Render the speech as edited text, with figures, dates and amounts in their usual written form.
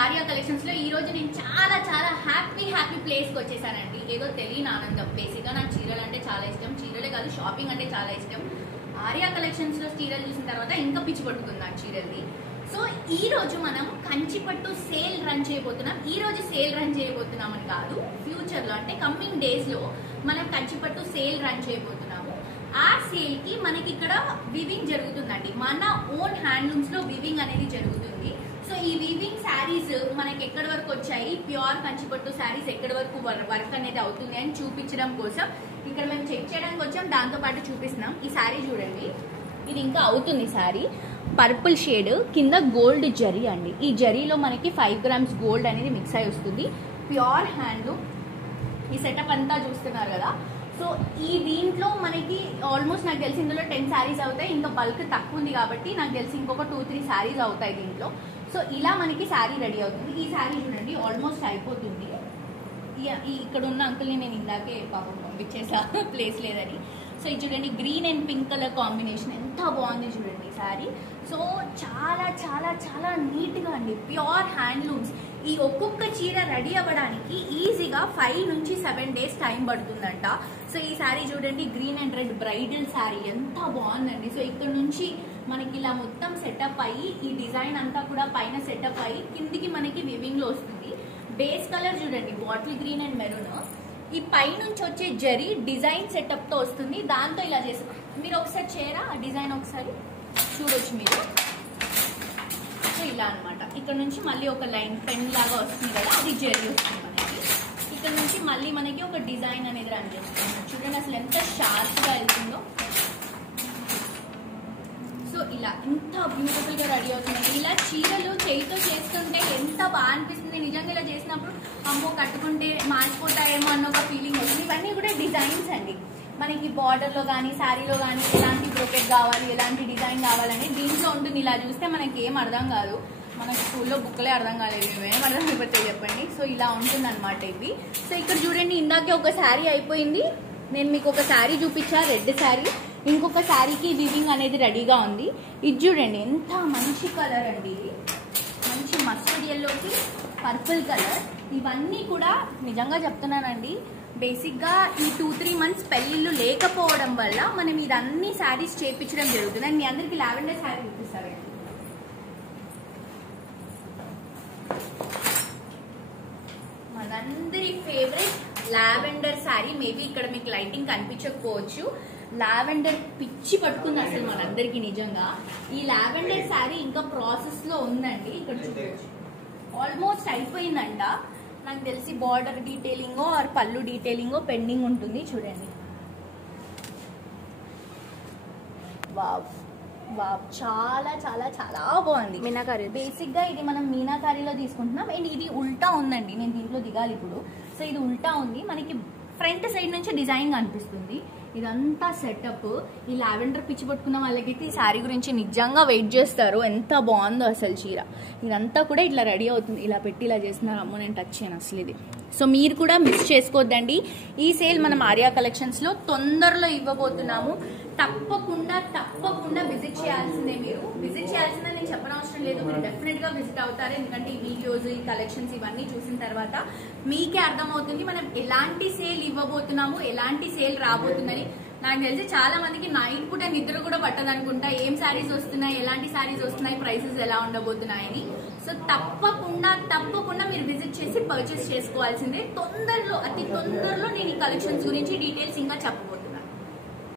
Arya collections లో ఈ రోజు నేను చాలా చాలా హ్యాపీ ప్లేస్ కి వచ్చేసానండి. ఏదో తెలియని ఆనందం. బేసిక్ గా నాకు చీరలు అంటే చాలా ఇష్టం. చీరలే కాదు షాపింగ్ అంటే చాలా ఇష్టం. ఆర్యా కలెక్షన్స్ లో చీరలు చూసిన తర్వాత ఇంకా పిచ్చి పట్టుకుంది నాకు చీరల్ని. సో ఈ రోజు మనం కంచిపట్టు సేల్ రన్ చేయబోతున్నాం. ఈ రోజు సేల్ రన్ చేయబోతున్నాం అని కాదు, ఫ్యూచర్ లో అంటే కమింగ్ డేస్ లో మనం కంచిపట్టు సేల్ రన్ చేయబోతున్నాము. ఆ సేల్ కి మనకి ఇక్కడ వివింగ్ జరుగుతుందండి. మన ఓన్ హ్యాండ్లూమ్స్ లో వివింగ్ అనేది జరుగుతుంది. సో ఈ వివింగ్ శారీస్ మనకి ఎక్కడి వరకు వచ్చాయి, ప్యూర్ కంచిపట్టు శారీస్ ఎక్కడి వరకు వర్క్ అనేది అవుతుంది అని చూపించడం కోసం ఇక్కడ మేము చెక్ చేయడానికి వచ్చాం. దాంతో పాటు చూపిస్తున్నాం. ఈ శారీ చూడండి, ఇది ఇంకా అవుతుంది శారీ. పర్పుల్ షేడ్ కింద గోల్డ్ జరీ అండి. ఈ జరీలో మనకి 5 grams గోల్డ్ అనేది మిక్స్ అయి వస్తుంది. Pure handloom. ఈ సెటప్ అంతా చూస్తున్నారు కదా. సో ఈ దీంట్లో మనకి ఆల్మోస్ట్ నాకు తెలిసి ఇందులో 10 శారీస్ అవుతాయి. ఇంకా బల్క్ తక్కువ ఉంది కాబట్టి నాకు తెలిసి ఇంకొక 2-3 శారీస్ అవుతాయి దీంట్లో. సో ఇలా మనకి శారీ రెడీ అవుతుంది. ఈ శారీ చూడండి ఆల్మోస్ట్ అయిపోతుంది. ఇక్కడ ఉన్న అంకుల్ని నేను ఇందాకే పాపం పంపించేసా ప్లేస్ లేదని. సో ఇది చూడండి, green and pink colour combination ఎంత బాగుంది చూడండి ఈ శారీ. సో చాలా చాలా చాలా నీట్గా అండి, ప్యూర్ హ్యాండ్లూమ్స్. ఈ ఒక్కొక్క చీర రెడీ అవ్వడానికి ఈజీగా 5 నుంచి 7 days టైం పడుతుందంట. సో ఈ శారీ చూడండి, green and red bridal sari ఎంత బాగుందండి. సో ఇక్కడ నుంచి మనకి ఇలా మొత్తం సెటప్ అయ్యి ఈ డిజైన్ అంతా కూడా పైన సెటప్ అయ్యి కిందికి మనకి వివింగ్ లో వస్తుంది. బేస్ కలర్ చూడండి బాటిల్ గ్రీన్ అండ్ మెరూన్. ఈ పై నుంచి వచ్చే జరీ డిజైన్ సెటప్ తో వస్తుంది. దాంతో ఇలా చేస్తాం. మీరు ఒకసారి చేయరా ఆ డిజైన్ ఒకసారి చూడొచ్చు మీరు. సో ఇలా అనమాట. ఇక్కడ నుంచి మళ్ళీ ఒక లైన్ పెన్ లాగా వస్తుంది కదా, అది జరీ వస్తుంది మనకి. ఇక్కడ నుంచి మళ్ళీ మనకి ఒక డిజైన్ అనేది రన్ చేస్తుంది. చూడండి అసలు ఎంత షార్ప్ గా వెళ్తుందో. సో ఇలా ఎంత బ్యూటిఫుల్ గా రెడీ అవుతుంది. ఇలా చీరలు చేయితో చేస్తుంటే ఎంత బాగా అనిపిస్తుంది. నిజంగా ఇలా చేసినప్పుడు అమ్మో కట్టుకుంటే మారిపోతాయేమో అన్న ఒక ఫీలింగ్ వస్తుంది. ఇవన్నీ కూడా డిజైన్స్ అండి. మనకి బార్డర్ లో కానీ శారీలో కానీ ఎలాంటి బ్రోకెట్ కావాలి, ఎలాంటి డిజైన్ కావాలని దీంట్లో ఉంటుంది. ఇలా చూస్తే మనకి ఏం అర్థం కాదు. మనకి స్కూల్లో బుక్లే అర్థం కాలేదు, ఏం అర్థం అయిపోతే చెప్పండి. సో ఇలా ఉంటుంది అనమాట ఇవి. సో ఇక్కడ చూడండి, ఇందాకే ఒక శారీ అయిపోయింది. నేను మీకు ఒక శారీ చూపించా, రెడ్ శారీ. ఇంకొక శారీకి వివింగ్ అనేది రెడీగా ఉంది. ఇది చూడండి ఎంత మంచి కలర్ అండి. ఇది మంచి మస్టర్డ్ ఎల్లోకి పర్పుల్ కలర్. ఇవన్నీ కూడా నిజంగా చెప్తున్నానండి, బేసిక్గా ఈ 2-3 months పెళ్ళిళ్ళు లేకపోవడం వల్ల మనం ఇదన్నీ శారీస్ చేయించడం జరుగుతుంది. అండ్ మీ అందరికి లావెండర్ శారీ చూపిస్తారండి. మనందరి ఫేవరెట్ లావెండర్ శారీ. మేబీ ఇక్కడ మీకు లైటింగ్ కనిపించకపోవచ్చు. లావెండర్ పిచ్చి పట్టుకుంది అసలు మనందరికి నిజంగా. ఈ లావెండర్ శారీ ఇంకా ప్రాసెస్ లో ఉందండి. ఇక్కడ చూడవచ్చు ఆల్మోస్ట్ అయిపోయిందంట. నాకు తెలిసి బార్డర్ డీటెయిలింగో ఆర్ పళ్ళు డీటెయిలింగో పెండింగ్ ఉంటుంది. చూడండి, వావ్ వావ్, చాలా చాలా చాలా బాగుంది. మీనాకారి బేసిక్ గా ఇది మనం మీనాకారిలో తీసుకుంటున్నాం. అండ్ ఇది ఉల్టా ఉందండి. నేను దీంట్లో దిగాలి ఇప్పుడు. సో ఇది ఉల్టా ఉంది. మనకి ఫ్రంట్ సైడ్ నుంచి డిజైన్ కనిపిస్తుంది. ఇదంతా సెటప్. ఈ లావెండర్ పిచ్చి పట్టుకున్న వాళ్ళకైతే ఈ శారీ గురించి నిజంగా వెయిట్ చేస్తారు. ఎంత బాగుందో అసలు చీర. ఇదంతా కూడా ఇట్లా రెడీ అవుతుంది. ఇలా పెట్టి ఇలా చేస్తున్నారు. అమ్మో నేను టచ్ చేయను అసలు ఇది. సో మీరు కూడా మిస్ చేసుకోవద్దండి. ఈ సేల్ మనం ఆర్యా కలెక్షన్స్ లో తొందరలో ఇవ్వబోతున్నాము. తప్పకుండా విజిట్ చేయాల్సిందే. మీరు విజిట్ చేయాల్సిందే నేను చెప్పనవసరం లేదు. మీరు డెఫినెట్ గా విజిట్ అవుతారు. ఎందుకంటే ఈ వీడియోస్, ఈ కలెక్షన్స్ ఇవన్నీ చూసిన తర్వాత మీకే అర్థమవుతుంది మనం ఎలాంటి సేల్ ఇవ్వబోతున్నాము, ఎలాంటి సేల్ రాబోతుందని. నాకు తెలిసి చాలా మందికి నైట్ పూట నిద్ర కూడా పట్టదు అనుకుంటా. ఏం శారీస్ వస్తున్నాయి, ఎలాంటి శారీస్ వస్తున్నాయి, ప్రైసెస్ ఎలా ఉండబోతున్నాయని. సో తప్పకుండా మీరు విజిట్ చేసి పర్చేస్ చేసుకోవాల్సిందే. అతి తొందరలో నేను ఈ కలెక్షన్స్ గురించి డీటెయిల్స్ ఇంకా చెప్పబోతున్నాను.